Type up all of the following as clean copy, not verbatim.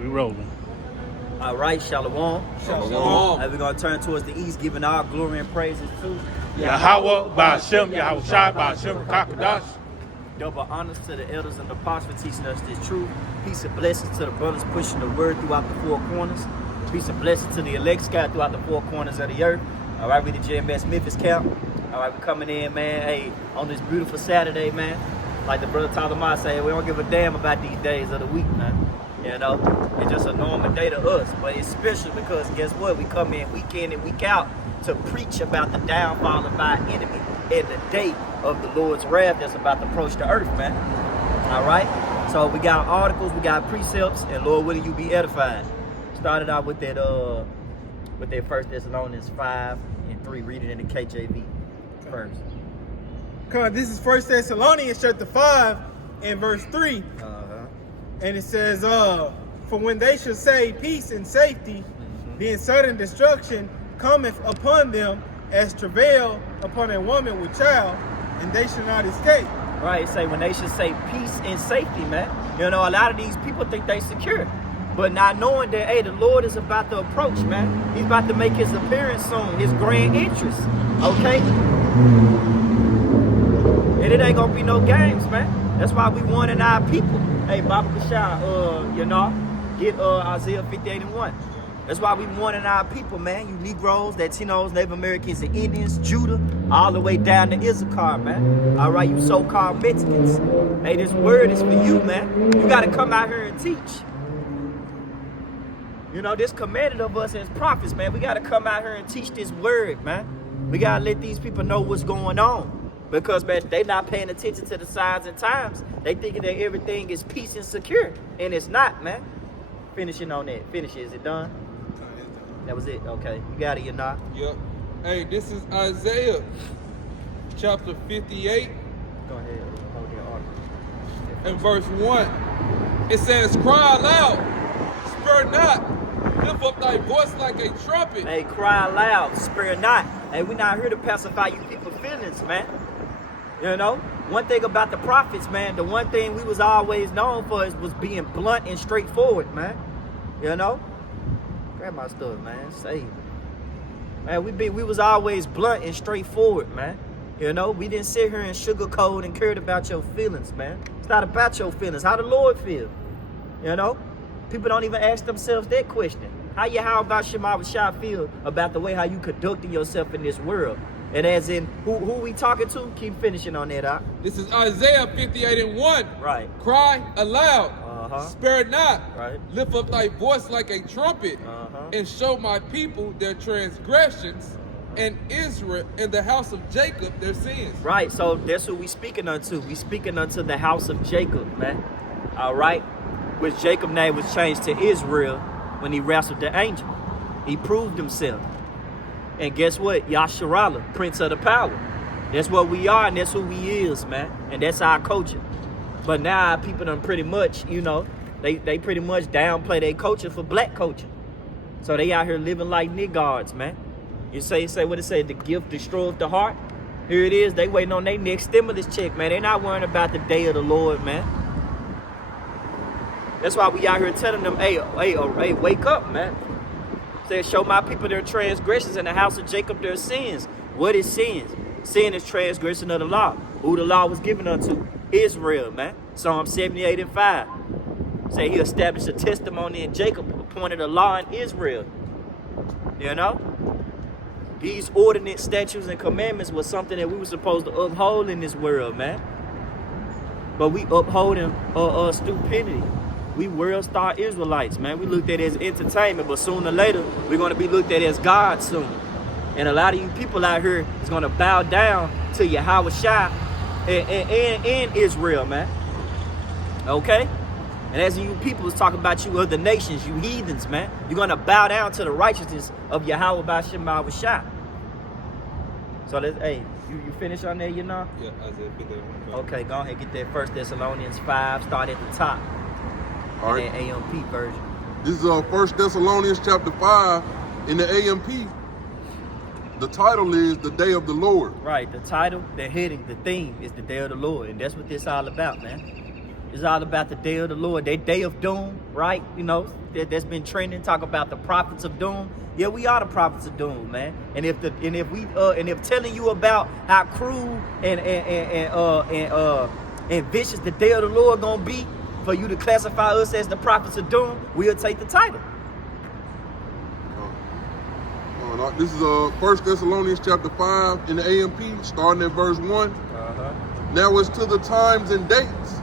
We rolling. All right, Shalom. Shalom. We're going to turn towards the east, giving our glory and praises to Yahweh, Ba'ashem, Yahweh Shai, Ba'ashem, Kakadash. double honors to the elders and the apostles for teaching us this truth. Peace and blessings to the brothers pushing the word throughout the four corners. Peace and blessings to the elect scattered throughout the four corners of the earth. All right, we the JMS Memphis camp. All right, we're coming in, man, hey, on this beautiful Saturday, man. Like the brother Talmud said, we don't give a damn about these days of the week, man. You know, it's just a normal day to us, but it's special because guess what? We come in week in and week out to preach about the downfall of our enemy and the day of the Lord's wrath that's about to approach the earth, man. All right? So we got articles, we got precepts, and Lord willing, you be edified. Started out with that 1 Thessalonians 5:3, read it in the KJV first. This is 1 Thessalonians chapter 5 and verse 3. And it says, for when they shall say peace and safety, then sudden destruction cometh upon them as travail upon a woman with child, and they shall not escape. Right, say when they should say peace and safety, man. You know, a lot of these people think they secure, but not knowing that, hey, the Lord is about to approach, man. He's about to make his appearance soon, his grand entrance, okay? And it ain't gonna be no games, man. That's why we wanting our people. Hey, Baba Kashai, you know, get Isaiah 58:1. That's why we wanting our people, man. You Negroes, Latinos, Native Americans, and Indians, Judah, all the way down to Issachar, man. All right, you so-called Mexicans. Hey, this word is for you, man. You got to come out here and teach. You know, this commanded of us as prophets, man. We got to come out here and teach this word, man. We got to let these people know what's going on. Because, man, they not paying attention to the signs and times. They thinking that everything is peace and secure. And it's not, man. Finishing on that. Finish it. Is it done? That was it. Okay. You got it, you not? Yep. Hey, this is Isaiah chapter 58 Go ahead. Hold your article. and verse 1. It says, cry aloud, spare not, lift up thy voice like a trumpet. Hey, cry loud. Spare not. Hey, we not here to pacify you people's feelings, man. You know, one thing about the prophets, man, the one thing we was always known for was being blunt and straightforward, man. You know? Grab my stuff, man. Save it. Man, we was always blunt and straightforward, man. You know, we didn't sit here and sugarcoat and cared about your feelings, man. It's not about your feelings. How the Lord feel? You know? People don't even ask themselves that question. How about Shema Shai feel about the way how you conducting yourself in this world? And as in, who we talking to? Keep finishing on that, huh? This is Isaiah 58:1. Right. Cry aloud, spare not, Right. lift up thy voice like a trumpet, and show my people their transgressions, and Israel and the house of Jacob their sins. Right, so that's who we speaking unto. We speaking unto the house of Jacob, man. All right? Which Jacob's name was changed to Israel when he wrestled the angel. He proved himself. And guess what? Yasharallah, Prince of the Power. That's what we are and that's who we is, man. And that's our culture. But now our people done pretty much, you know, they pretty much downplay their culture for black culture. So they out here living like niggards, man. You say what it say, the gift destroys the heart. Here it is, they waiting on their next stimulus check, man. They not worrying about the day of the Lord, man. That's why we out here telling them, hey, wake up, man. Say, show my people their transgressions and the house of Jacob their sins. What is sins? Sin is transgression of the law. Who the law was given unto? Israel, man. Psalm 78:5. Say he established a testimony in Jacob, appointed a law in Israel. You know? These ordinance, statutes, and commandments was something that we were supposed to uphold in this world, man. But we upholding stupidity. We world star Israelites, man. We looked at it as entertainment, but sooner or later, we're going to be looked at as God soon. And a lot of you people out here is going to bow down to Yahweh Shai and Israel, man. Okay? And as you people is talking about you other nations, you heathens, man, you're going to bow down to the righteousness of Yahweh Ba'ashem Shai. So, hey, you finish on there, you know? Yeah, Isaiah 58:1. Okay, go ahead, get that 1 Thessalonians 5, start at the top. All In right. that AMP version. This is 1 Thessalonians chapter 5 in the AMP. The title is The Day of the Lord. Right, the title, the heading, the theme is the day of the Lord. And that's what this all about, man. It's all about the day of the Lord, that day of doom, right? You know, that's been trending. Talk about the prophets of doom. Yeah, we are the prophets of doom, man. And if telling you about how cruel and vicious the day of the Lord gonna be for you to classify us as the prophets of doom, we'll take the title. This is 1 Thessalonians chapter 5 in the AMP, starting at verse 1. Now as to the times and dates,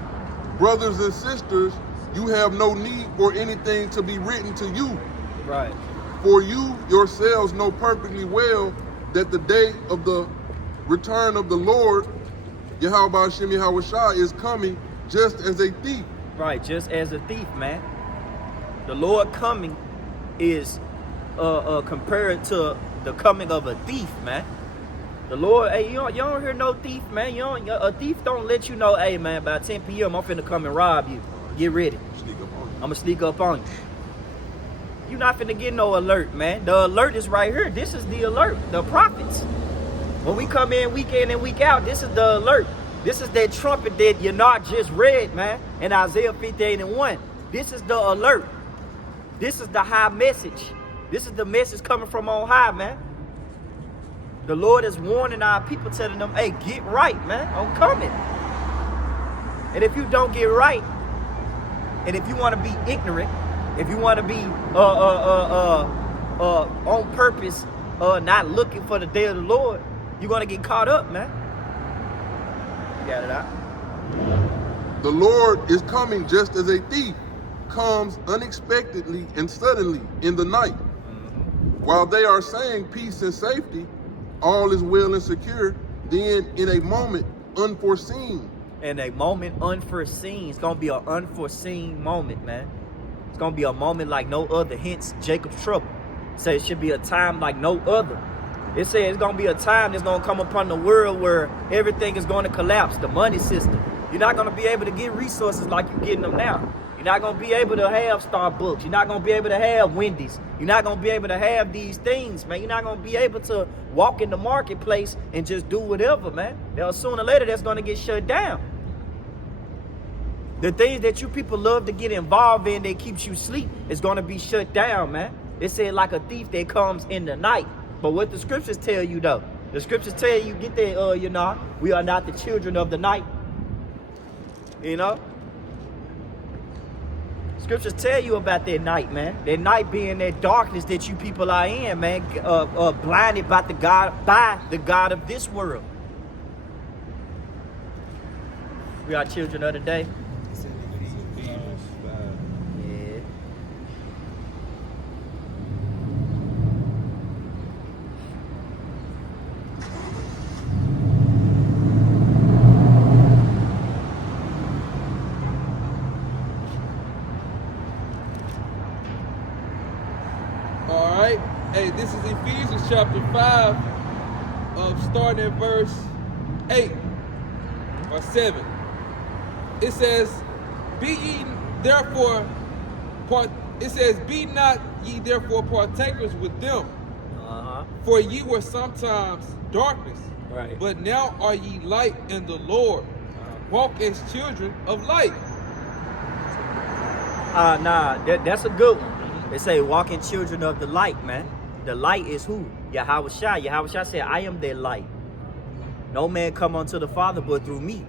brothers and sisters, you have no need for anything to be written to you. Right. For you yourselves know perfectly well that the day of the return of the Lord, Yahweh Hashem Yahushua, is coming just as a thief. Right, just as a thief, man. The Lord coming is compared to the coming of a thief, man. The Lord, hey, you don't hear no thief, man. A thief don't let you know, hey, man, by 10 p.m. I'm finna come and rob you. Get ready. I'm gonna sneak up on you. You're not finna get no alert, man. The alert is right here. This is the alert, the prophets. When we come in week and week out, this is the alert. This is that trumpet that you're not just read, man, in Isaiah 58:1. This is the alert. This is the high message. This is the message coming from on high, man. The Lord is warning our people, telling them, hey, get right, man. I'm coming. And if you don't get right, and if you want to be ignorant, if you want to be on purpose, not looking for the day of the Lord, you're going to get caught up, man. You got it out. The Lord is coming just as a thief comes unexpectedly and suddenly in the night. While they are saying peace and safety, all is well and secure, then in a moment unforeseen. In a moment unforeseen. It's going to be an unforeseen moment, man. It's going to be a moment like no other. Hence, Jacob's trouble. So it should be a time like no other. It says it's going to be a time that's going to come upon the world where everything is going to collapse. The money system. You're not going to be able to get resources like you're getting them now. You're not going to be able to have Starbucks. You're not going to be able to have Wendy's. You're not going to be able to have these things, man. You're not going to be able to walk in the marketplace and just do whatever, man. Sooner or later, that's going to get shut down. The things that you people love to get involved in that keeps you asleep is going to be shut down, man. It said like a thief that comes in the night. But what the scriptures tell you, though, the scriptures tell you, get that, we are not the children of the night. You know? Scriptures tell you about that night, man. That night being that darkness that you people are in, man. Blinded by the God of this world. We are children of the day. Yeah. All right. Hey, this is Ephesians chapter 5, starting at verse 8 or 7. It says, be not ye therefore partakers with them. For ye were sometimes darkness, Right. but now are ye light in the Lord. Walk as children of light. That's a good one. They say walking children of the light, man. The light is who? Yahushua. Yahushua said, I am that light. No man come unto the Father but through me.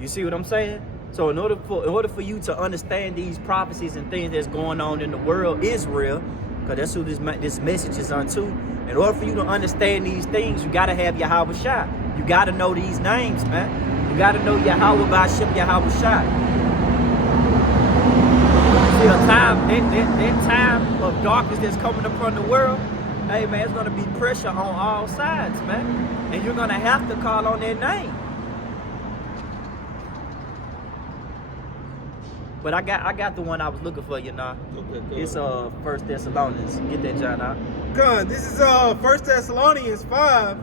You see what I'm saying? So in order for you to understand these prophecies and things that's going on in the world, Israel, because that's who this message is unto. In order for you to understand these things, you got to have Yahushua. You got to know these names, man. You got to know Yahweh B'Shem Yahushua. See, that time of darkness that's coming upon the world, hey, man, it's going to be pressure on all sides, man. And you're going to have to call on that name. But I got the one I was looking for, Okay, it's 1 Thessalonians. Get that, John, out. God, this is 1 Thessalonians 5,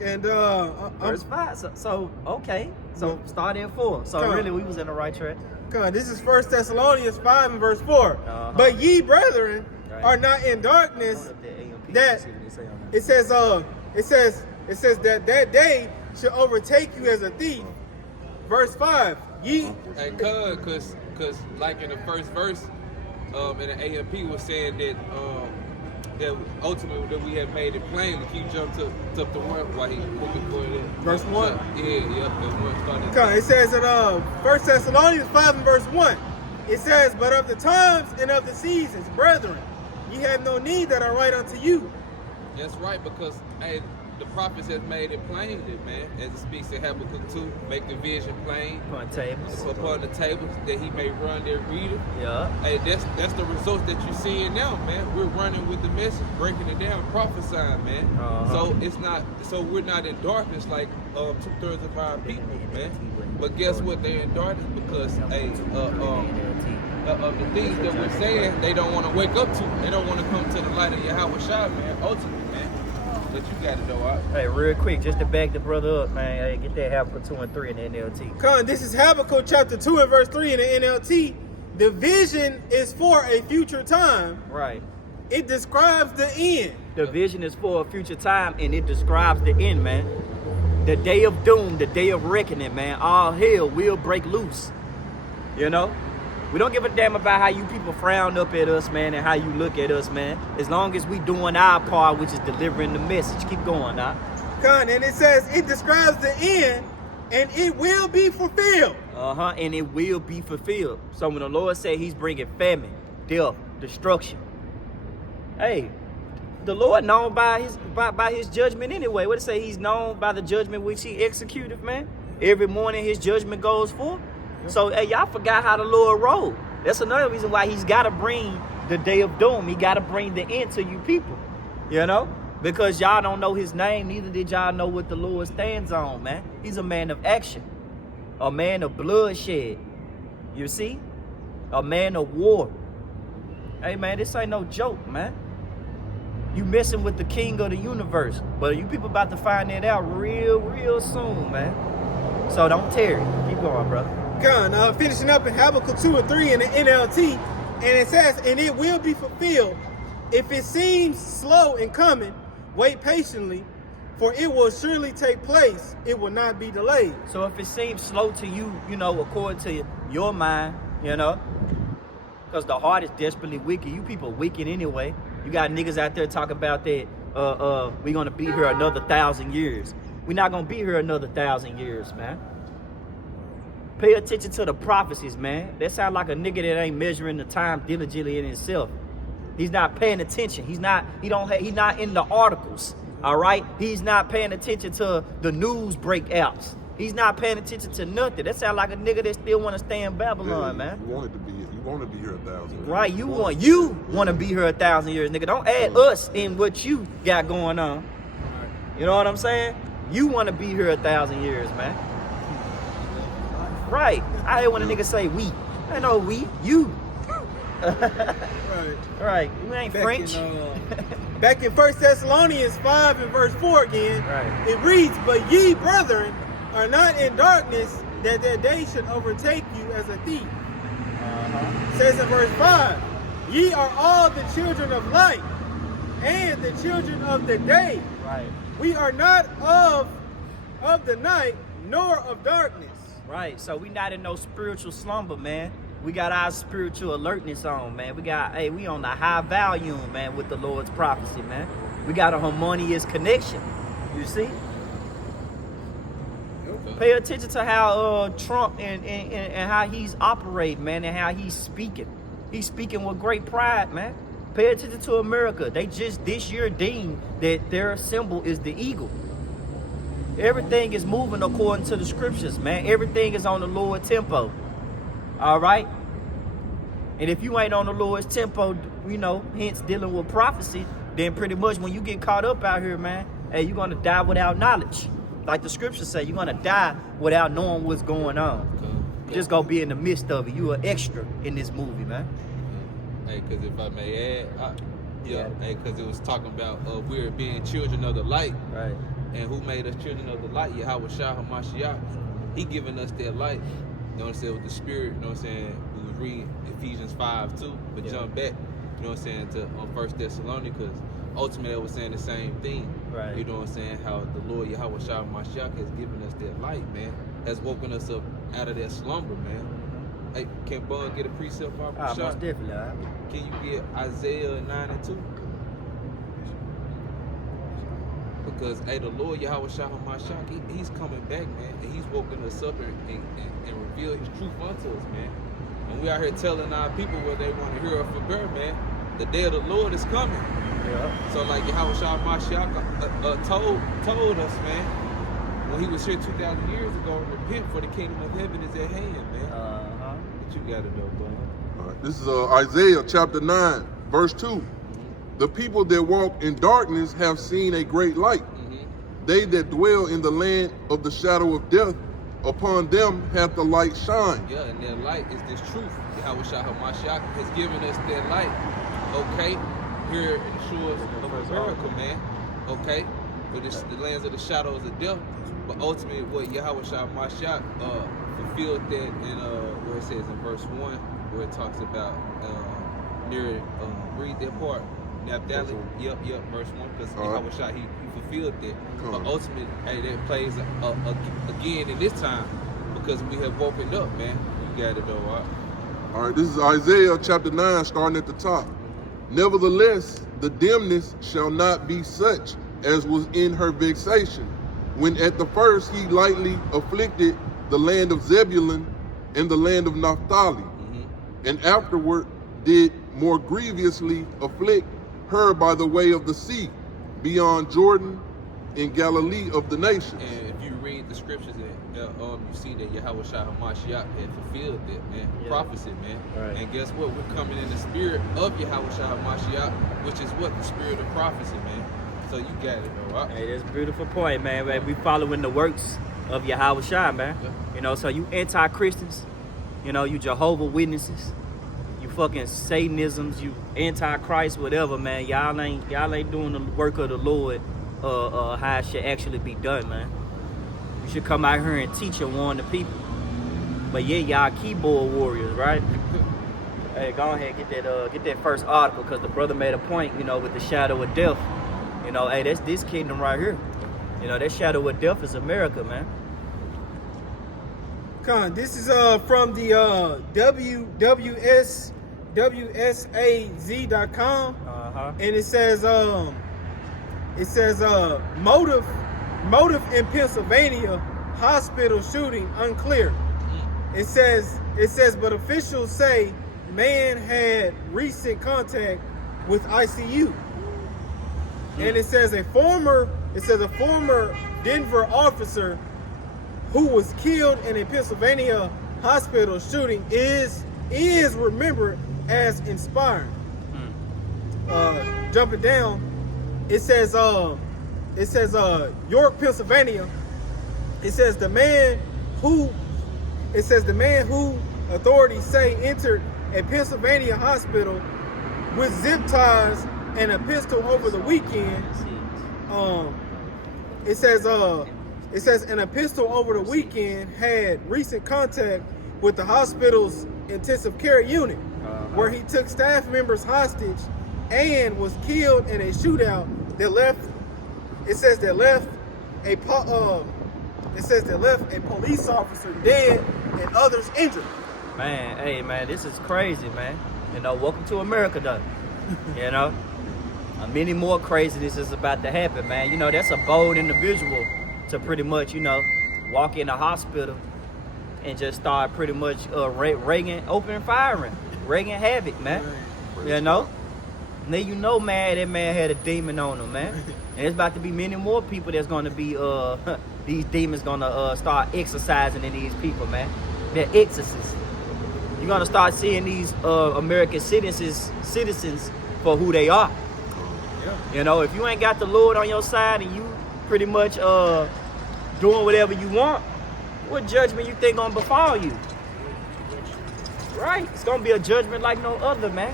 and Verse 5. So okay. So start at 4. So really, we was in the right track. God, this is 1 Thessalonians 5 and verse 4. But ye, brethren, are not in darkness. That it says that day shall overtake you as a thief. Verse 5. Ye Hey, cuz, like in the first verse, in the AMP was saying that that ultimately that we had made it plain. If you jump to the one, why he looking for it? Verse 1? Yeah, the one started. It says in 1 Thessalonians 5 and verse 1, it says, but of the times and of the seasons, brethren, ye have no need that I write unto you. That's right, because hey, the prophets has made it plain, that, man, as it speaks in Habakkuk 2, make the vision plain Upon tables. upon the tables that he may run their reader. Yeah. Hey, that's the results that you're seeing now, man. We're running with the message, breaking it down, prophesying, man. So it's not, so we're not in darkness like 2/3 of our people, man. But guess what? They're in darkness because hey, of the things that we're saying, they don't want to wake up to. They don't want to come to the light of Yahweh Shai, man. Ultimately, man. But you got to know, all right? Hey, real quick, just to back the brother up, man. Hey, get that Habakkuk 2 and 3 in the NLT. This is Habakkuk chapter 2 and verse 3 in the NLT. The vision is for a future time. Right. It describes the end. The vision is for a future time, and it describes the end, man. The day of doom, the day of reckoning, man. All hell will break loose. You know? We don't give a damn about how you people frown up at us, man, and how you look at us, man. As long as we doing our part, which is delivering the message. Keep going, now. And it says it describes the end, and it will be fulfilled. And it will be fulfilled. So when the Lord said he's bringing famine, death, destruction, hey, the Lord known by his judgment anyway. What it say? He's known by the judgment which he executed, man. Every morning his judgment goes forth. So, hey, y'all forgot how the Lord rolled. That's another reason why he's got to bring the day of doom. He got to bring the end to you people, you know? Because y'all don't know his name, neither did y'all know what the Lord stands on, man. He's a man of action, a man of bloodshed, you see? A man of war. Hey, man, this ain't no joke, man. You messing with the king of the universe. But you people about to find that out real soon, man. So don't tarry. Keep going, brother. Finishing up in Habakkuk 2 and 3 in the NLT, and it says, and it will be fulfilled. If it seems slow in coming, wait patiently, for it will surely take place. It will not be delayed. So if it seems slow to you, you know, according to your mind, you know, because the heart is desperately wicked. You people wicked anyway. You got niggas out there talking about that we're going to be here another 1,000 years. We're not going to be here another 1,000 years, man. Pay attention to the prophecies, man. That sound like a nigga that ain't measuring the time diligently in himself. He's not paying attention. He's not in the articles. All right? He's not paying attention to the news breakouts. He's not paying attention to nothing. That sound like a nigga that still want to stay in Babylon, man. You want to be here 1,000 years. Right, you want to be here 1,000 years, nigga. Don't add us in what you got going on. You know what I'm saying? You want to be here 1,000 years, man. Right. I hate when a nigga say we. I know we. You. Right. You ain't French. Back in 1 Thessalonians 5 and verse 4 again, Right. It reads, but ye, brethren, are not in darkness, that their day should overtake you as a thief. It says in verse 5, ye are all the children of light and the children of the day. Right. We are not of the night, nor of darkness. Right. So we not in no spiritual slumber, man. We got our spiritual alertness on, man. We on the high volume, man, with the Lord's prophecy, man. We got a harmonious connection. You see? Pay attention to how Trump and how he's operating, man, and how he's speaking. He's speaking with great pride, man. Pay attention to America. They just this year deemed that their symbol is the eagle. Everything is moving according to the scriptures, man. Everything is on the Lord's tempo. All right? And if you ain't on the Lord's tempo, you know, hence dealing with prophecy, then pretty much when you get caught up out here, man, hey, you're going to die without knowledge. Like the scriptures say, you're going to die without knowing what's going on. You're just going to be in the midst of it. You an extra in this movie, man. Hey, because if I may add, because it was talking about we're being children of the light. Right. And who made us children of the light? Yahweh Shai HaMashiach. He giving us that light. You know what I'm saying? With the spirit, you know what I'm saying? We was reading Ephesians 5 too, but jump back, you know what I'm saying, to 1 Thessalonians, because ultimately I was saying the same thing. Right. You know what I'm saying? How the Lord Yahweh Shai HaMashiach has given us that light, man. Has woken us up out of that slumber, man. Hey, can Bud get a precept off the shot? Most definitely. Can you get Isaiah 9:2? Because hey, the Lord Yahweh Shah HaMashiach, he's coming back, man, and he's woken us up and revealed his truth unto us, man. And we out here telling our people what they want to hear or forbear, man. The day of the Lord is coming. Yeah. So like Yahweh Shah HaMashiach told us, man, when he was here 2,000 years ago, repent for the kingdom of heaven is at hand, man. What you gotta know, bud? All right, this is Isaiah chapter 9, verse 2. The people that walk in darkness have seen a great light. They that dwell in the land of the shadow of death, upon them hath the light shine. Yeah, and that light is this truth. Yahweh Shah HaMashiach has given us that light, okay, here in the shores of America, man, okay, with the lands of the shadows of death. But ultimately, what Yahweh Shah HaMashiach fulfilled that in where it says in verse 1, where it talks about read that part. Naphtali, yep, verse 1, because Yahweh Shah, he fulfilled that. But ultimately, hey, that plays again in this time because we have woken up, man. You got it, though, all right? All right, this is Isaiah chapter 9, starting at the top. Nevertheless, the dimness shall not be such as was in her vexation, when at the first he lightly afflicted the land of Zebulun and the land of Naphtali, and afterward did more grievously afflict her by the way of the sea, beyond Jordan, in Galilee of the nations. And if you read the scriptures, you see that Yahweh Shah HaMashiach had fulfilled that, man, prophecy, man. Right. And guess what? We're coming in the spirit of Yahweh Shah HaMashiach, which is what? The spirit of prophecy, man. So you got it, though, right? Hey, that's a beautiful point, man. We following the works of Yahweh Shah, man. Yeah. You know, so you anti-Christians, you know, you Jehovah Witnesses, you fucking Satanisms, you anti-Christ, whatever, man. Y'all ain't doing the work of the Lord, how it should actually be done, man. You should come out here and teach and warn the people. But yeah, y'all keyboard warriors, right? Hey, go ahead, get that first article, because the brother made a point, you know, with the shadow of death. You know, hey, that's this kingdom right here. You know, that shadow of death is America, man. This is from the WSAZ.com, and it says motive in Pennsylvania hospital shooting unclear. It says but officials say man had recent contact with ICU. And it says a former Denver officer who was killed in a Pennsylvania hospital shooting is remembered as inspiring. Jumping down, it says York, Pennsylvania. It says the man who authorities say entered a Pennsylvania hospital with zip ties and a pistol over the weekend. It says and a pistol over the weekend had recent contact with the hospital's intensive care unit, where he took staff members hostage and was killed in a shootout that left a police officer dead and others injured. Man, hey, man, this is crazy, man. You know, welcome to America, though. You know, many more craziness is about to happen, man. You know, that's a bold individual to pretty much, you know, walk in a hospital and just start pretty much opening firing, wreaking havoc, man. You know? Now you know, man, that man had a demon on him, man. And there's about to be many more people that's gonna be these demons gonna start exercising in these people, man. They're exorcists. You're gonna start seeing these American citizens for who they are. You know, if you ain't got the Lord on your side and you pretty much doing whatever you want, what judgment you think gonna befall you? Right? It's gonna be a judgment like no other, man.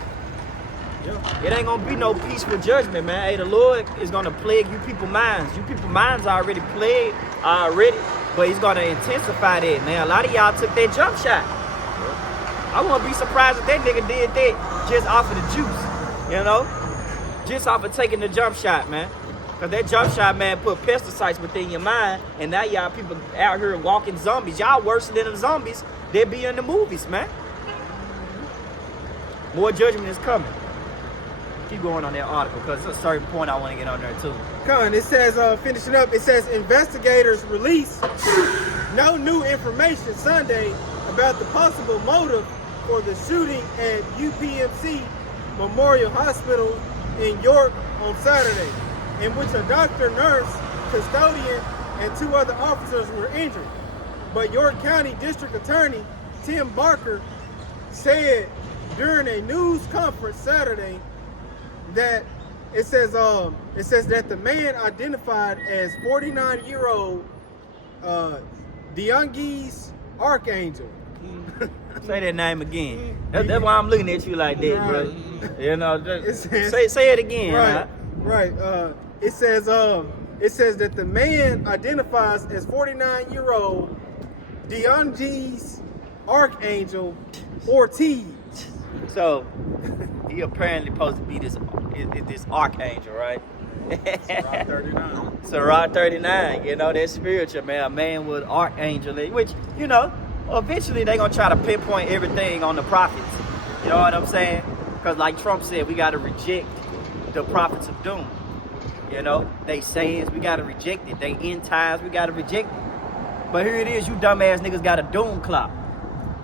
It ain't gonna be no peaceful judgment, man. Hey, the Lord is gonna plague you people minds. You people minds are already plagued already, but he's gonna intensify that, man. A lot of y'all took that jump shot. I wouldn't be surprised if that nigga did that just off of the juice, you know? Just off of taking the jump shot, man. Cause that jump shot, man, put pesticides within your mind, and now y'all people out here walking zombies. Y'all worse than the zombies that be in the movies, man. More judgment is coming. Keep going on that article, because there's a certain point I want to get on there too. Con, it says, finishing up, it says investigators release no new information Sunday about the possible motive for the shooting at UPMC Memorial Hospital in York on Saturday, in which a doctor, nurse, custodian, and 2 other officers were injured. But York County District Attorney Tim Barker said during a news conference Saturday that it says that the man identified as 49-year-old Deongis Archangel. Say that name again. That's why I'm looking at you like that, bro. You know, It says- say it again. Right, Huh? right. It says that the man identifies as 49-year-old Deongis Archangel Ortiz. So he apparently supposed to be this archangel, right? Rock 39. Sirach 39, you know, that's spiritual, man. A man with archangel, which, you know, eventually they gonna try to pinpoint everything on the prophets. You know what I'm saying? Because like Trump said, we gotta reject the prophets of doom. You know, they sayings, we gotta reject it. They end times, we gotta reject it. But here it is, you dumbass niggas got a doom clock.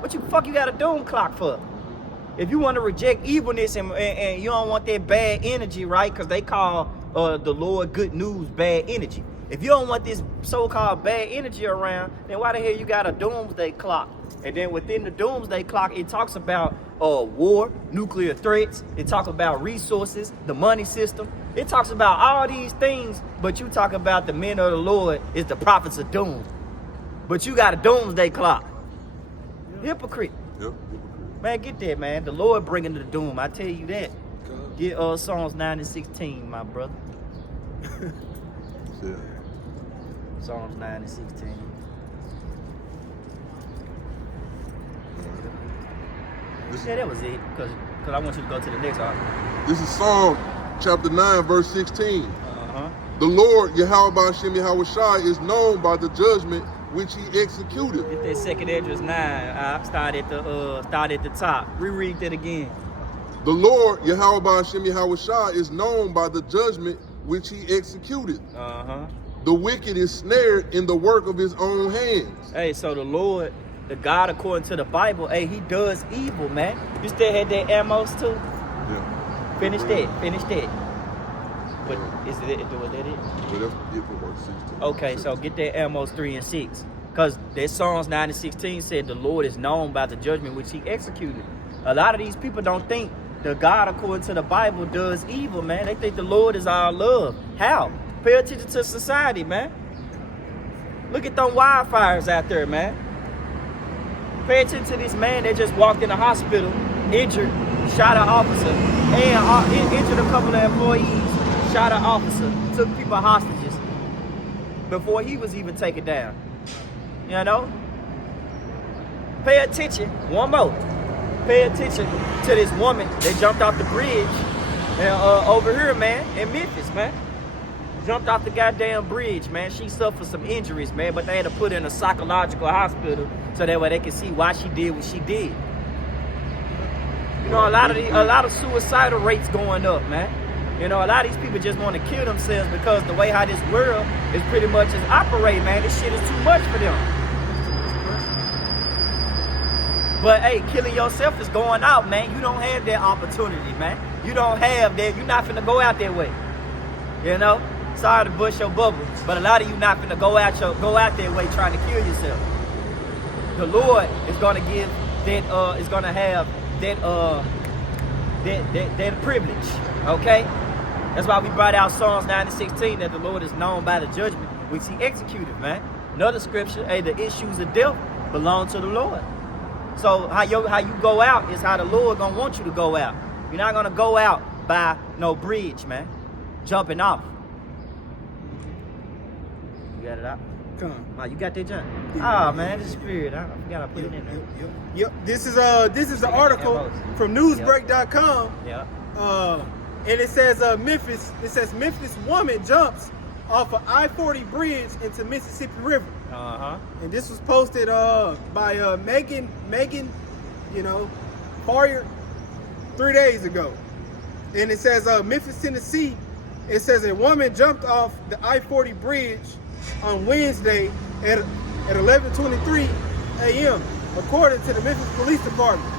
What you fuck you got a doom clock for? If you want to reject evilness and you don't want that bad energy, right? Because they call the Lord good news bad energy. If you don't want this so-called bad energy around, then why the hell you got a doomsday clock? And then within the doomsday clock, it talks about war, nuclear threats. It talks about resources, the money system. It talks about all these things, but you talk about the men of the Lord is the prophets of doom. But you got a doomsday clock. Hypocrite. Yep. Man, get that, man. The Lord bringing the doom. I tell you that. Get Psalms 9 and 16, my brother. Yeah. Psalms 9 and 16. Yeah, that was it. Because I want you to go to the next article. This is Psalm chapter 9, verse 16. Uh-huh. The Lord, Yahweh Ba'ashem Yahweh Shai, is known by the judgment which he executed. Get that second address 9. I start at the top. Reread that again. The Lord, Yahweh Ba'ashem Yahweh Shai, is known by the judgment which he executed. Uh-huh. The wicked is snared in the work of his own hands. Hey, so the Lord, the God according to the Bible, hey, he does evil, man. You still had that Amos too? Yeah. Finish that. But was that it? But that's it for verse 16. Okay, so get that Amos 3 and 6. Because that Psalms 9 and 16 said the Lord is known by the judgment which he executed. A lot of these people don't think the God according to the Bible does evil, man. They think the Lord is all love. How? Pay attention to society, man. Look at them wildfires out there, man. Pay attention to this man that just walked in the hospital, injured, shot an officer, and injured a couple of employees, shot an officer, took people hostages before he was even taken down. You know? Pay attention. One more. Pay attention to this woman that jumped off the bridge over here, man, in Memphis, man. Jumped off the goddamn bridge, man. She suffered some injuries, man, but they had to put her in a psychological hospital so that way they could see why she did what she did. You know, a lot of suicidal rates going up, man. You know, a lot of these people just want to kill themselves because the way how this world is pretty much is operating, man. This shit is too much for them. But hey, killing yourself is going out, man. You don't have that opportunity, man. You don't have that. You're not finna go out that way. You know? Sorry to bust your bubble, but a lot of you not finna go out that way trying to kill yourself. The Lord is gonna give that is gonna have that privilege. Okay? That's why we brought out Psalms 9 and 16 that the Lord is known by the judgment which he executed, man. Another scripture, hey, the issues of death belong to the Lord. So how you go out is how the Lord gonna want you to go out. You're not gonna go out by no bridge, man. Jumping off. You got it out? Come on. Wow, you got that jump? Ah, man, the spirit. I forgot I put it in there. Yep. This is the article from newsbreak.com. Yeah. And it says Memphis woman jumps off of I-40 bridge into Mississippi River. And this was posted by Megan, Farrier 3 days ago. And it says Memphis, Tennessee. It says a woman jumped off the I-40 bridge on Wednesday at 11:23 a.m. according to the Memphis Police Department.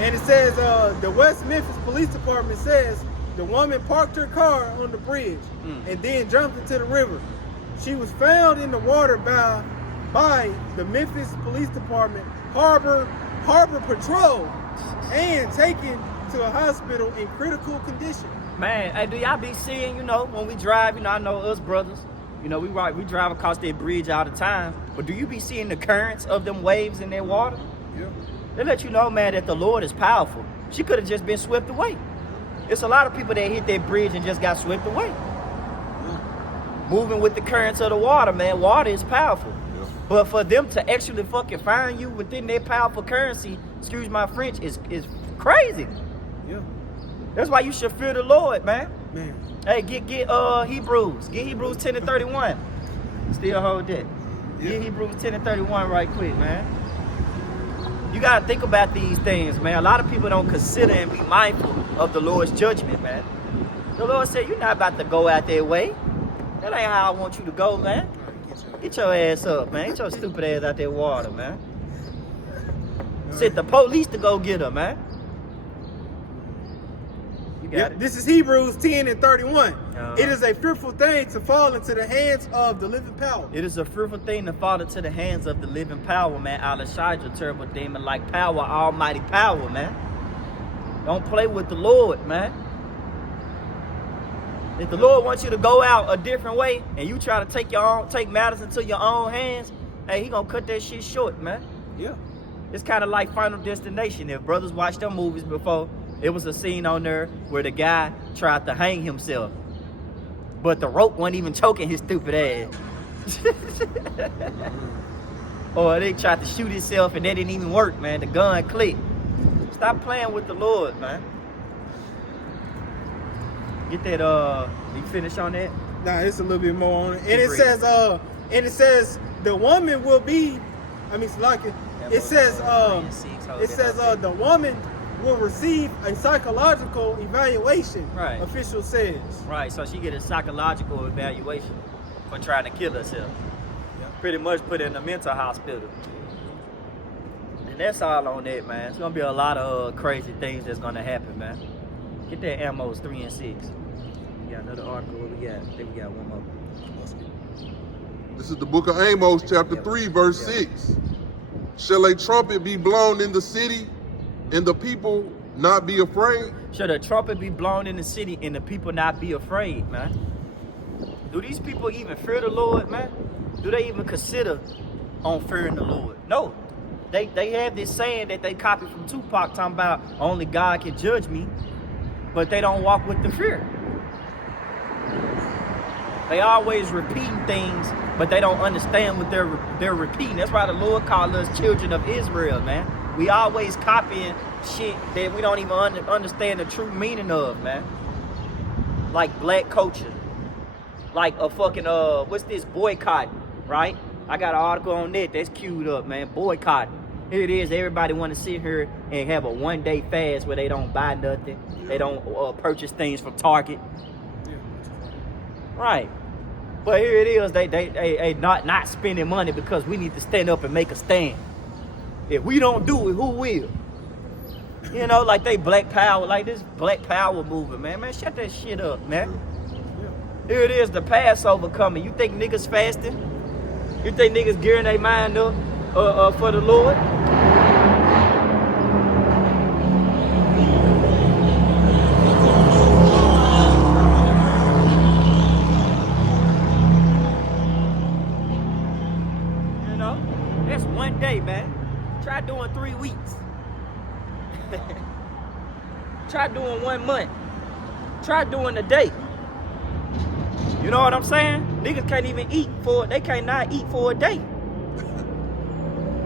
And it says the West Memphis Police Department says the woman parked her car on the bridge and then jumped into the river. She was found in the water by the Memphis Police Department Harbor Patrol and taken to a hospital in critical condition. Man, hey, do y'all be seeing, when we drive, I know us brothers, we drive across that bridge all the time, but do you be seeing the currents of them waves in that water? Yeah. They let you know, man, that the Lord is powerful. She could have just been swept away. It's a lot of people that hit that bridge and just got swept away. Moving with the currents of the water, man. Water is powerful. Yeah. But for them to actually fucking find you within their powerful currency, excuse my French, is crazy. Yeah. That's why you should fear the Lord, man. Man. Hey, get Hebrews. Get Hebrews 10:31. Still hold that. Yeah. Get Hebrews 10:31 right quick, man. You gotta think about these things, man. A lot of people don't consider and be mindful of the Lord's judgment, man. The Lord said, you're not about to go out that way. That ain't how I want you to go, man. Get your ass up, man. Get your stupid ass out that water, man. Send the police to go get her, man. You got it. This is Hebrews 10:31. Uh-huh. It is a fearful thing to fall into the hands of the living power. It is a fearful thing to fall into the hands of the living power, man. Al-Shadra, terrible demon, like power, almighty power, man. Don't play with the Lord, man. If the Lord wants you to go out a different way and you try to take matters into your own hands, hey, he gonna cut that shit short, man. Yeah. It's kind of like Final Destination. If brothers watched them movies before, it was a scene on there where the guy tried to hang himself, but the rope wasn't even choking his stupid ass. Or they tried to shoot himself and that didn't even work, man. The gun clicked. Stop playing with the Lord, man. Get that, you finish on that? Nah, it's a little bit more on it. And Keep it says the woman will be, it says the woman will receive a psychological evaluation, Right. official says. Right, so she get a psychological evaluation for trying to kill herself. Pretty much put her in a mental hospital. And that's all on that, man. It's gonna be a lot of crazy things that's gonna happen, man. Get that Amos 3 and 6. We got another article. What we got? I think we got one more. This is the book of Amos, chapter 3, verse 6. Shall a trumpet be blown in the city, and the people not be afraid? Should a trumpet be blown in the city and the people not be afraid, man? Do these people even fear the Lord, man? Do they even consider on fearing the Lord? No. They have this saying that they copied from Tupac talking about only God can judge me, but they don't walk with the fear. They always repeating things, but they don't understand what they're repeating. That's why the Lord called us children of Israel, man. We always copying shit that we don't even understand the true meaning of, man. Like black culture. Like a fucking, what's this, boycott, right? I got an article on that that's queued up, man. Boycott. Here it is. Everybody want to sit here and have a one-day fast where they don't buy nothing. They don't purchase things from Target. Right. But here it is. They not spending money because we need to stand up and make a stand. If we don't do it, who will? You know, like they black power, like this black power movement, man. Man, shut that shit up, man. Here it is, the Passover coming. You think niggas fasting? You think niggas gearing their mind up for the Lord? You know, that's one day, man. Try doing 3 weeks. Try doing 1 month. Try doing a day. You know what I'm saying? Niggas can't even eat they cannot eat for a day.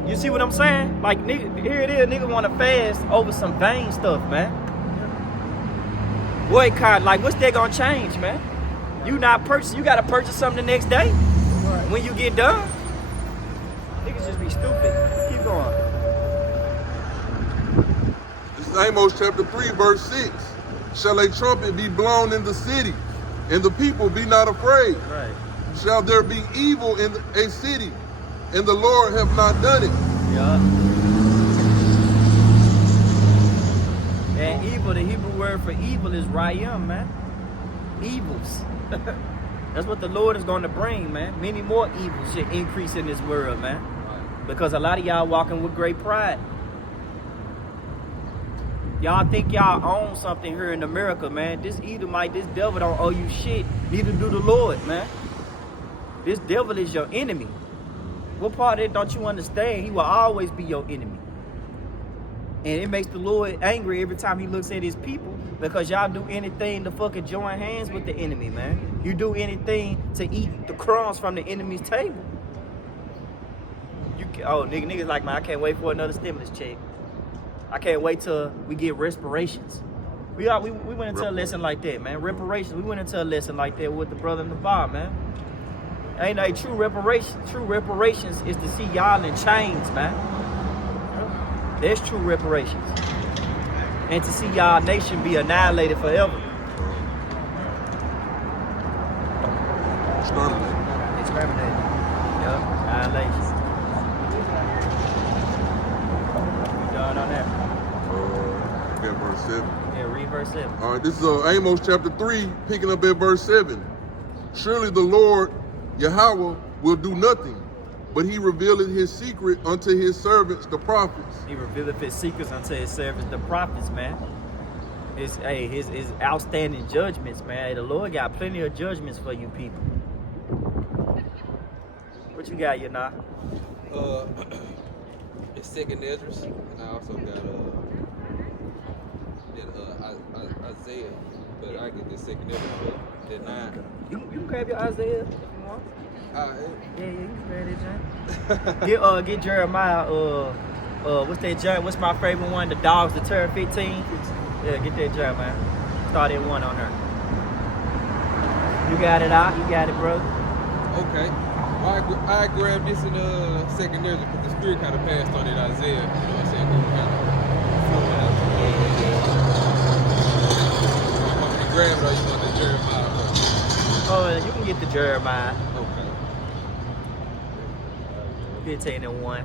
You see what I'm saying? Like, nigga, here it is, niggas want to fast over some vain stuff, man. Boycott, like what's that gonna change, man? You not purchase, you gotta purchase something the next day. When you get done. Niggas just be stupid. Keep going. This is Amos chapter 3, verse 6. Shall a trumpet be blown in the city, and the people be not afraid? Right. Shall there be evil in a city, and the Lord have not done it? Yeah. And evil, the Hebrew word for evil is rayim, man. Evils. That's what the Lord is going to bring, man. Many more evils should increase in this world, man. Because a lot of y'all walking with great pride. Y'all think y'all own something here in America, man. This Edomite, this devil don't owe you shit. Neither do the Lord, man. This devil is your enemy. What part of it don't you understand? He will always be your enemy. And it makes the Lord angry every time he looks at his people, because y'all do anything to fucking join hands with the enemy, man. You do anything to eat the crumbs from the enemy's table. Niggas like, man, I can't wait for another stimulus check. I can't wait till we get reparations. We went into a lesson like that, man. Reparations. We went into a lesson like that with the brother in the bar, man. Ain't a true reparations. True reparations is to see y'all in chains, man. There's true reparations. And to see y'all nation be annihilated forever. Exterminated. Yep, annihilation. You done on that? Get verse 7. Yeah, read verse 7. All right, this is Amos chapter 3, picking up at verse 7. Surely the Lord Yahweh will do nothing, but he revealeth his secret unto his servants, the prophets. He revealeth his secrets unto his servants, the prophets, man. His outstanding judgments, man. Hey, the Lord got plenty of judgments for you people. What you got, Yana? It's Second Ezra, and I also got Isaiah, but I get the Second Ezra, the 9. You can grab your Isaiah if you want. Yeah, you can grab that, John. Get Jeremiah. What's that, John? What's my favorite one? The dogs, the turn 15. Yeah, get that, John, man. Start at 1 on her. You got it out. You got it, bro. Okay. I grabbed this in Second Ezra, but the Spirit kind of passed on it, Isaiah. You know what I'm saying? Want me to grab it, or you want the Jeremiah first? Oh, you can get the Jeremiah. Okay. 15 and 1.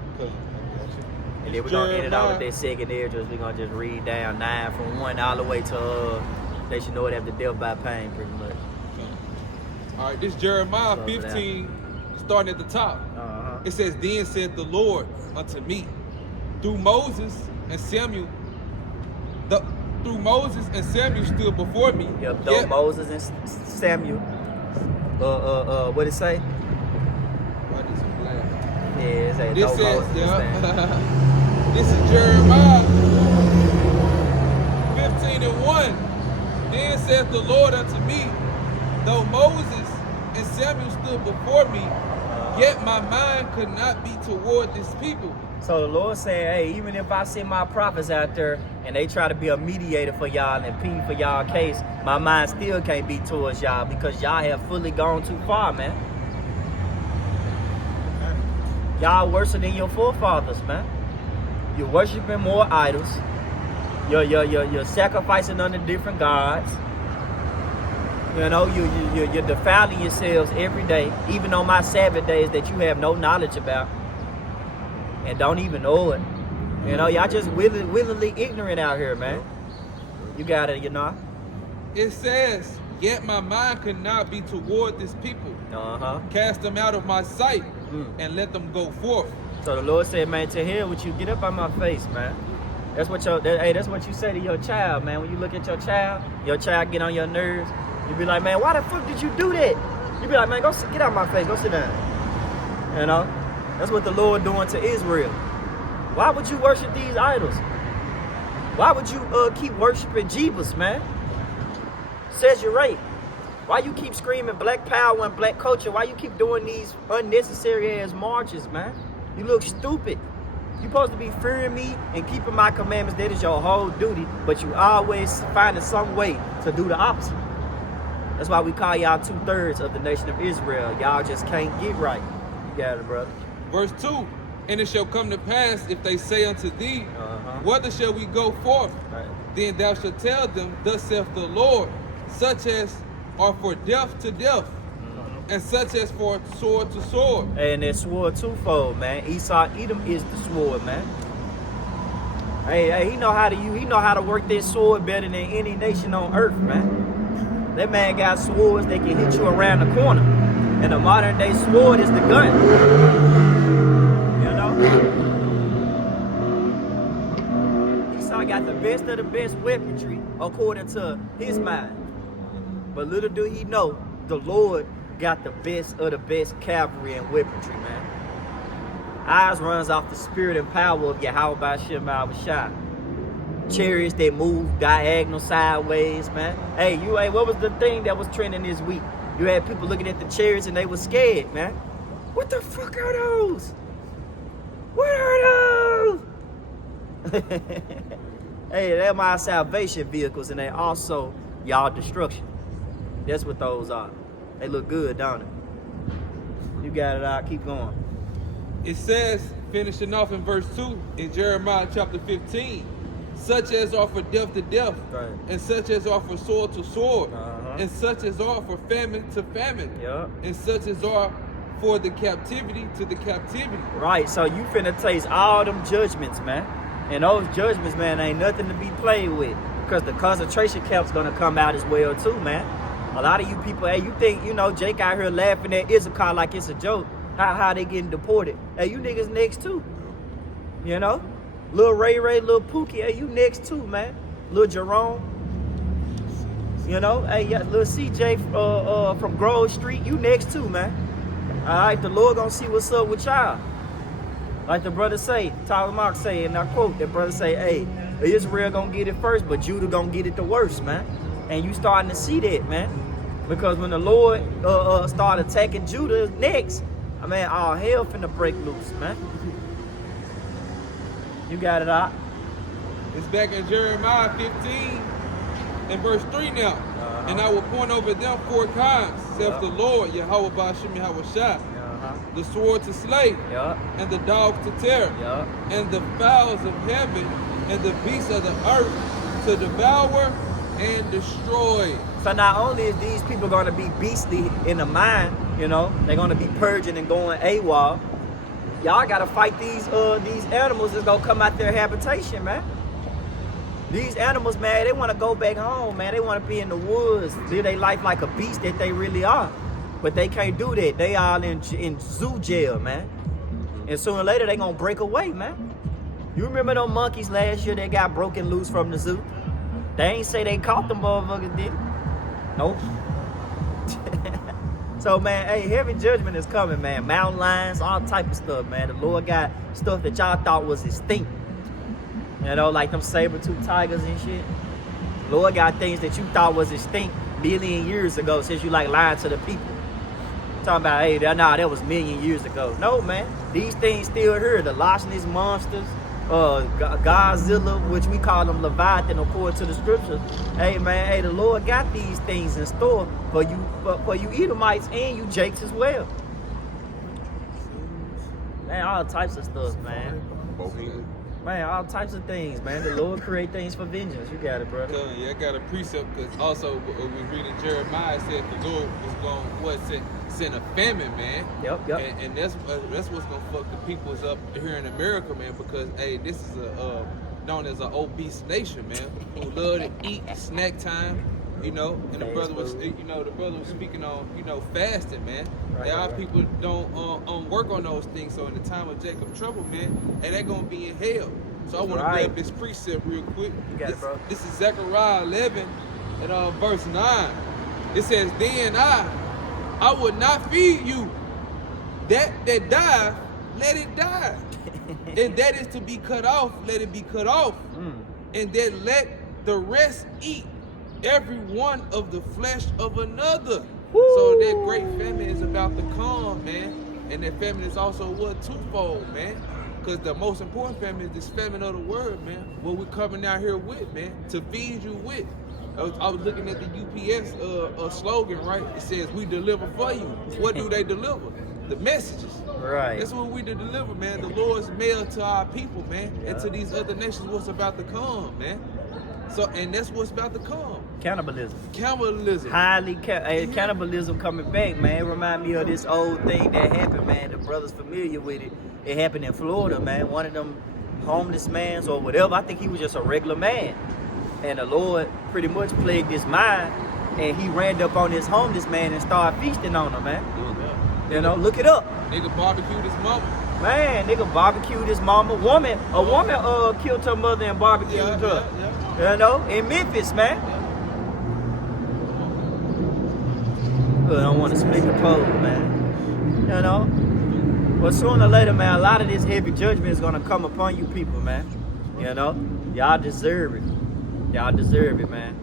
And then we're going to end it out with that Second Ezra. We're going to just read down 9 from 1 all the way to they should know it after death by pain, pretty much. Okay. All right, this Jeremiah 15, starting at the top. It says, Then said the Lord unto me, through Moses and Samuel stood before me. Yep, though Moses and Samuel. What it say? What is it, black? Yeah, it say This though says, Moses and Samuel. This is Jeremiah 15 and 1. Then saith the Lord unto me, though Moses and Samuel stood before me, yet my mind could not be toward this people. So the Lord said, hey, even if I send my prophets out there and they try to be a mediator for y'all and plead for y'all case, my mind still can't be towards y'all because y'all have fully gone too far, man. Y'all worse than your forefathers, man. You're worshiping more idols. You're sacrificing under different gods. You know, you're defiling yourselves every day, even on my Sabbath days that you have no knowledge about and don't even know it. You know, y'all just willingly ignorant out here, man. You got it, you know. It says, yet my mind could not be toward this people. Cast them out of my sight and let them go forth. So the Lord said, man, to hell with you, get up out my face, man. That's what that's what you say to your child, man. When you look at your child get on your nerves. You be like, man, why the fuck did you do that? You be like, man, get out of my face, go sit down. You know? That's what the Lord doing to Israel. Why would you worship these idols? Why would you keep worshiping Jeebus, man? Says you're right. Why you keep screaming black power and black culture? Why you keep doing these unnecessary ass marches, man? You look stupid. You're supposed to be fearing me and keeping my commandments. That is your whole duty. But you always finding some way to do the opposite. That's why we call y'all 2/3 of the nation of Israel. Y'all just can't get right. You got it, brother. Verse 2, and it shall come to pass if they say unto thee, whither shall we go forth? Right. Then thou shalt tell them, thus saith the Lord, such as are for death to death, and such as for sword to sword. And that sword twofold, man. Esau, Edom is the sword, man. Hey, he know how to work that sword better than any nation on earth, man. That man got swords that can hit you around the corner. And the modern day sword is the gun. You know? Esau got the best of the best weaponry according to his mind. But little do he know, the Lord got the best of the best cavalry and weaponry, man. Ours runs off the spirit and power of Yahweh Ba'ashem Al-Bashai. Chariots that move diagonal sideways, man. Hey, what was the thing that was trending this week? You had people looking at the chariots and they were scared, man. What the fuck are those? What are those? Hey, they're my salvation vehicles and they also y'all destruction. That's what those are. They look good, don't it? You got it out. Keep going. It says, finishing off in verse 2, in Jeremiah chapter 15, such as are for death to death, Right. and such as are for sword to sword, Uh-huh. and such as are for famine to famine, Yup. and such as are for the captivity to the captivity. Right, so you finna taste all them judgments, man. And those judgments, man, ain't nothing to be played with. Because the concentration camp's gonna come out as well, too, man. A lot of you people, hey, you think, Jake out here laughing at Issachar like it's a joke. How they getting deported. Hey, you niggas next, too. You know? Lil Ray, Lil Pookie, hey, you next, too, man. Lil Jerome. You know? Hey, yeah, Lil CJ from Grove Street, you next, too, man. All right, the Lord gonna see what's up with y'all. Like the brother say, Tyler Mark say, and I quote, that brother say, hey, Israel gonna get it first, but Judah gonna get it the worst, man. And you starting to see that, man. Because when the Lord start attacking Judah next, I mean, all hell finna break loose, man. You got it out. It's back in Jeremiah 15 and verse 3 now. And I will point over them 4 kinds, saith the Lord, Yahweh Ba'ashem Yahweh Shai. The sword to slay, and the dogs to tear, and the fowls of heaven, and the beasts of the earth to devour and destroy. So not only is these people going to be beastly in the mind, they're going to be purging and going AWOL. Y'all got to fight these animals that's going to come out their habitation, man. These animals, man, they want to go back home, man. They want to be in the woods, live their life like a beast that they really are. But they can't do that. They all in zoo jail, man. And sooner or later, they going to break away, man. You remember them monkeys last year that got broken loose from the zoo? They ain't say they caught them motherfuckers, did it? Nope. So, man, hey, heavy judgment is coming, man. Mountain lions, all type of stuff, man. The Lord got stuff that y'all thought was extinct. Like them saber-tooth tigers and shit. The Lord got things that you thought was extinct million years ago since you like lying to the people. Talking about, hey, that was million years ago. No, man. These things still here. The Loch Ness monsters, Godzilla, which we call them Leviathan according to the scriptures. Hey, man, hey, the Lord got these things in store for you Edomites and you Jakes as well. Man, all types of stuff, man. Man, all types of things, man. The Lord create things for vengeance. You got it, brother. Yeah, I got a precept because also when we reading Jeremiah, it said the Lord was going send a famine, man. Yep. And that's what's gonna fuck the peoples up here in America, man. Because hey, this is known as an obese nation, man, who love to eat snack time. And the brother was speaking on, fasting, man. Right, Our right. people don't work on those things. So in the time of Jacob trouble, man, hey, they're gonna be in hell. So I want to grab this precept real quick. You got it, bro. This is Zechariah 11 and verse 9. It says, "Then I would not feed you. That died, let it die. And that is to be cut off, let it be cut off. And then let the rest eat, every one of the flesh of another." So that great famine is about to come, man. And that famine is also twofold, man. Because the most important family is this family of the word, man. What we're coming out here with, man, to feed you with. I was looking at the UPS slogan, right? It says, we deliver for you. What do they deliver? The messages. Right. That's what we deliver, man. The Lord's mail to our people, man. And to these other nations what's about to come, man. So, and that's what's about to come. Cannibalism. Cannibalism. Cannibalism coming back, man. It remind me of this old thing that happened, man. The brothers familiar with it. It happened in Florida, man. One of them homeless mans or whatever. I think he was just a regular man. And the Lord pretty much plagued his mind. And he ran up on this homeless man and started feasting on him, man. You know, look it up. Nigga barbecued his mama. Man, nigga barbecued his mama. A woman killed her mother and barbecued her. You know, in Memphis, man. But I don't want to split the pole, man. You know? But sooner or later, man, a lot of this heavy judgment is going to come upon you people, man. You know? Y'all deserve it. Y'all deserve it, man.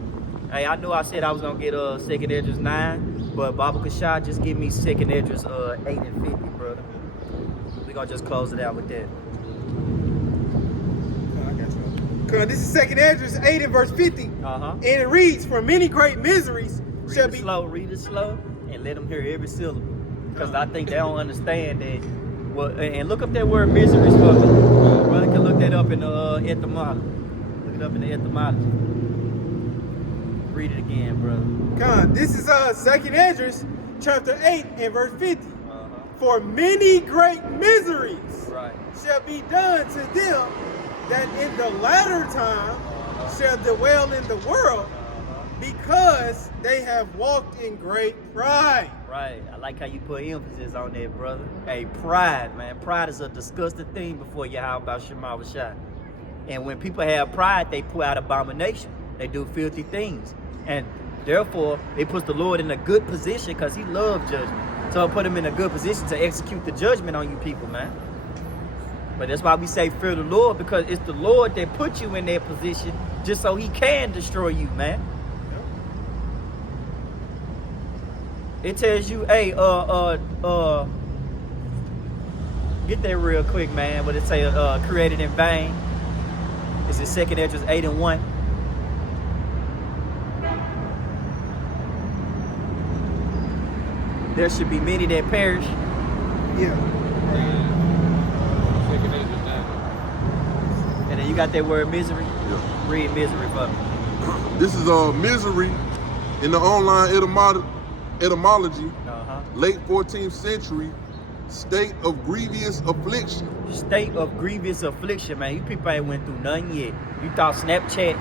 Hey, I knew I said I was going to get 2nd Esdras 9, but Baba Kashad just give me 2nd Esdras 8 and 50, brother. We're going to just close it out with that. This is 2nd Esdras 8 and verse 50. And it reads, for many great miseries shall be... Read it slow, and let them hear every syllable. Because I think they don't understand that. Well, and look up that word miseries for me. Brother can look that up in the etymology. Look it up in the etymology. Read it again, brother. This is 2nd Esdras chapter 8 and verse 50. For many great miseries shall be done to them that in the latter time shall dwell in the world, because they have walked in great pride. Right. I like how you put emphasis on that, brother. Hey, pride, man. Pride is a disgusting thing before you. How about Shema Rashad? And when people have pride, they put out abomination. They do filthy things. And therefore, it puts the Lord in a good position because he loves judgment. So it put him in a good position to execute the judgment on you people, man. But that's why we say fear the Lord, because it's the Lord that put you in that position just so he can destroy you, man. It tells you, hey, get that real quick, man. What it say, created in vain. It's in 2nd Esdras 8 and 1. There should be many that perish. And then you got that word misery? Yeah. Read misery for me. This is misery in the online etymology, late 14th century, state of grievous affliction. State of grievous affliction, man. You people ain't went through none yet. You thought Snapchat,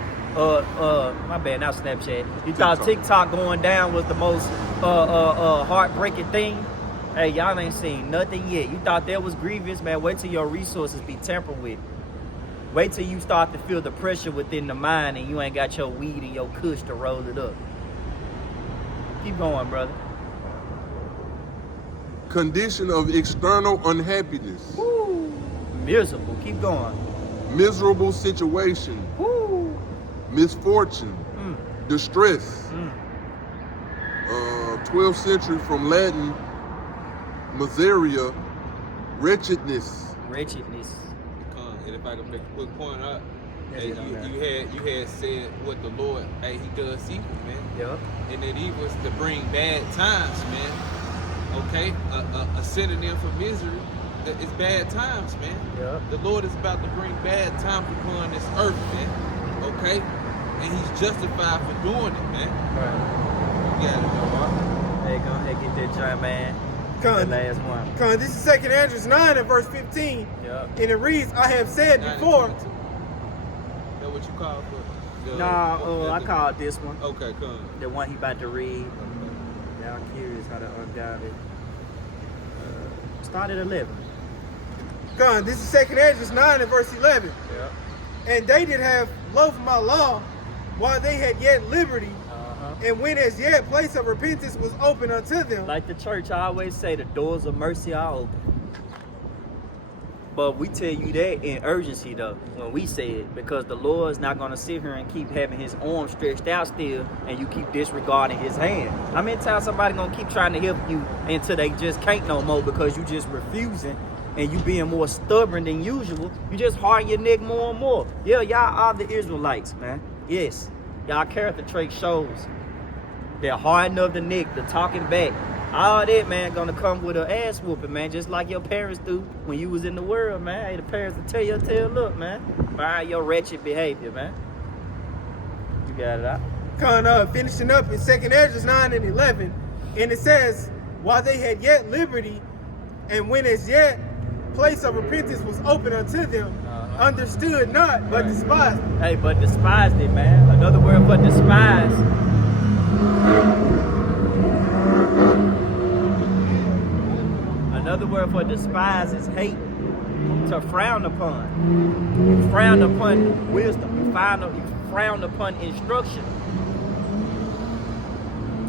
my bad, not Snapchat. You thought TikTok going down was the most heartbreaking thing. Hey, y'all ain't seen nothing yet. You thought that was grievous, man. Wait till your resources be tampered with. Wait till you start to feel the pressure within the mind and you ain't got your weed and your kush to roll it up. Keep going, brother. Condition of external unhappiness. Woo. Miserable. Keep going. Miserable situation. Woo. Misfortune. Distress. 12th century from Latin, miseria, wretchedness. Wretchedness. And if I could make a quick point up, hey, you had said what the Lord, hey, he does evil, man. Yep. And that evil is to bring bad times, man. Okay? A synonym for misery is bad times, man. Yep. The Lord is about to bring bad times upon this earth, man. Okay? And he's justified for doing it, man. Right. You got it, Mark. Hey, go ahead, get that joint, man. The last one. This is 2nd Esdras 9 and verse 15. Yep. And it reads, I have said before. Is that what you call for? Nah, I called this one. Okay, come. The one he about to read. Y'all curious how to unguide it. Start at 11. This is 2nd Esdras 9 and verse 11. Yep. And they did have love my law while they had yet liberty. And when as yet place of repentance was open unto them. Like the church I always say, the doors of mercy are open. But we tell you that in urgency though, when we say it, because the Lord's not going to sit here and keep having his arm stretched out still and you keep disregarding his hand. How many times somebody going to keep trying to help you until they just can't no more because you just refusing and you being more stubborn than usual, you just harden your neck more and more. Yeah, y'all are the Israelites, man. Yes, y'all character trait shows. They're hardening of the neck, the talking back. All that, man, gonna come with an ass whooping, man, just like your parents do when you was in the world, man. Hey, the parents will tell your tail, look, man, mind your wretched behavior, man. You got it out. Finishing up in 2nd Ezra 9 and 11, and it says, while they had yet liberty, and when as yet place of repentance was open unto them, understood not, but despised it. Hey, but despised it, man. Another word for despise. Another word for despise is hate. To frown upon. You frown upon wisdom. You frown upon instruction.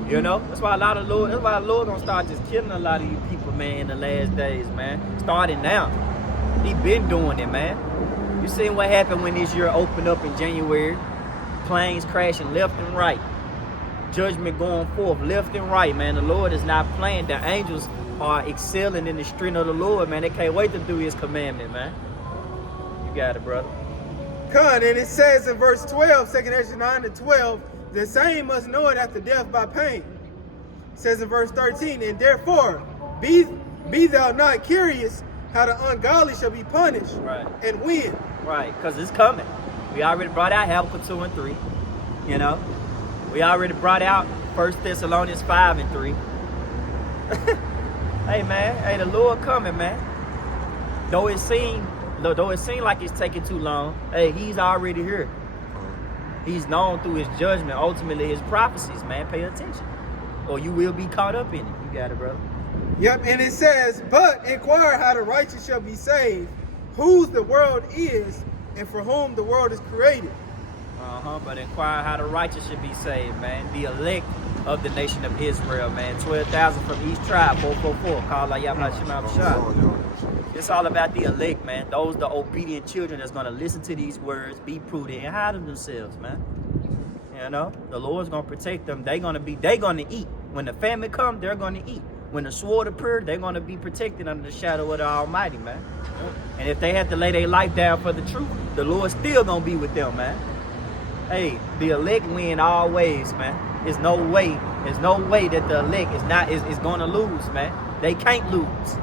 You know, that's why the Lord gonna start just killing a lot of you people, man, in the last days, man. Starting now. He been doing it, man. You seen what happened when this year opened up in January? Planes crashing left and right. Judgment going forth left and right, man. The Lord is not playing. The angels are excelling in the strength of the Lord, man. They can't wait to do his commandment, man. You got it, brother. And it says in verse 12, 2nd Ezra 9 and 12, the same must know it after death by pain. It says in verse 13, and therefore be thou not curious how the ungodly shall be punished, right, and when. Right, because it's coming. We already brought out Habakkuk 2 and 3. You know, we already brought out 1 Thessalonians 5 and 3. Hey, man, hey, the Lord coming, man. Though it seemed like it's taking too long, hey, he's already here. He's known through his judgment, ultimately his prophecies, man. Pay attention, or you will be caught up in it. You got it, brother. Yep, and it says, but inquire how the righteous shall be saved, whose the world is, and for whom the world is created. But inquire how the righteous should be saved, man. The elect of the nation of Israel, man. 12,000 from each tribe, 444. Call like Yahweh. It's all about the elect, man. Those the obedient children that's gonna listen to these words, be prudent, and hide themselves, man. You know, the Lord's gonna protect them. They gonna eat. When the famine come, they're gonna eat. When the sword appears, they're gonna be protected under the shadow of the Almighty, man. And if they have to lay their life down for the truth, the Lord's still gonna be with them, man. Hey, the elect win always, man. There's no way that the elect is gonna lose, man. They can't lose.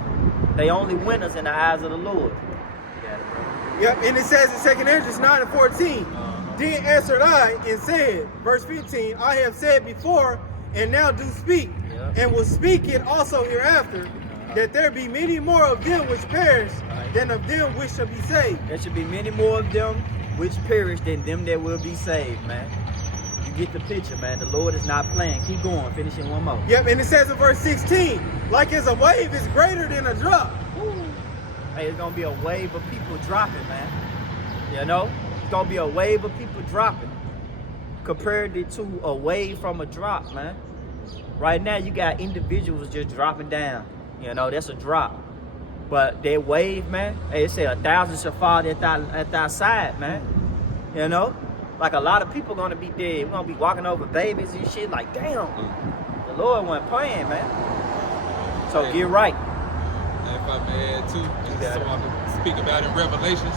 They only winners in the eyes of the Lord. Yep, and it says in 2nd Ezra 9 and 14, Then answered I and said, verse 15, I have said before, and now do speak, and will speak it also hereafter, that there be many more of them which perish than of them which shall be saved. There should be many more of them which perish than them that will be saved, man. You get the picture, man. The Lord is not playing. Keep going. Finishing one more. Yep, and it says in verse 16, like as a wave is greater than a drop. Hey, it's going to be a wave of people dropping, man. You know? It's going to be a wave of people dropping compared to a wave from a drop, man. Right now, you got individuals just dropping down. You know, that's a drop. But that wave, man, hey, it say 1,000 shall fall at thy side, man. You know? Like a lot of people gonna be dead. We're gonna be walking over babies and shit like, damn. The Lord wasn't playing, man. So get right. And if I may add too, so I can speak about in Revelations,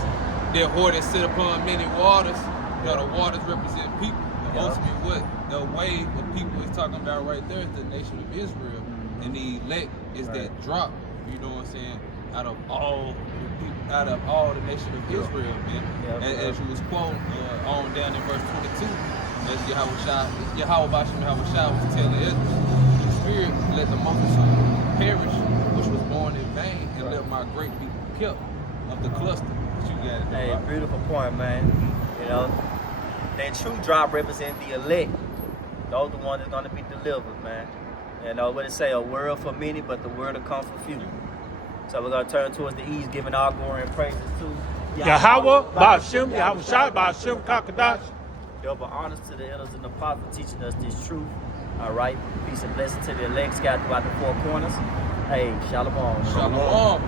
that whore that sit upon many waters, you know, the waters represent people. And ultimately what the wave of people is talking about right there is the nation of Israel. And the elect is that drop, you know what I'm saying, out of all the nation of Israel, man. As you was quoting on down in verse 22, as Yahweh was telling Ezra, the Spirit let the multitude perish, which was born in vain, and let my great people kept of the cluster. You got it. Hey, beautiful point, man. You know, that true drop represents the elect. Those are the ones that's gonna be delivered, man. You know what it say? A word for many, but the word will come for few. So we're going to turn towards the east, giving all glory and praises to Yahweh, Ba'ashem, Yahweh Shai, Ba'ashem, Kakadash. Double honors to the elders and the apostles teaching us this truth. All right. Peace and blessing to the elect scattered throughout the four corners. Hey, shalom. Shalom.